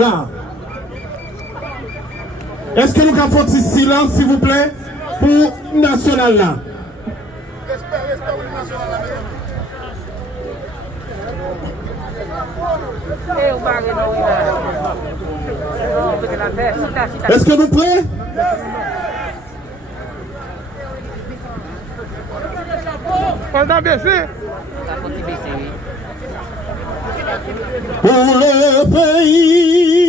Là. Est-ce que nous avons fait un silence, s'il vous plaît, pour National là? Est-ce que nous prêts? On a baissé. Pour le pays.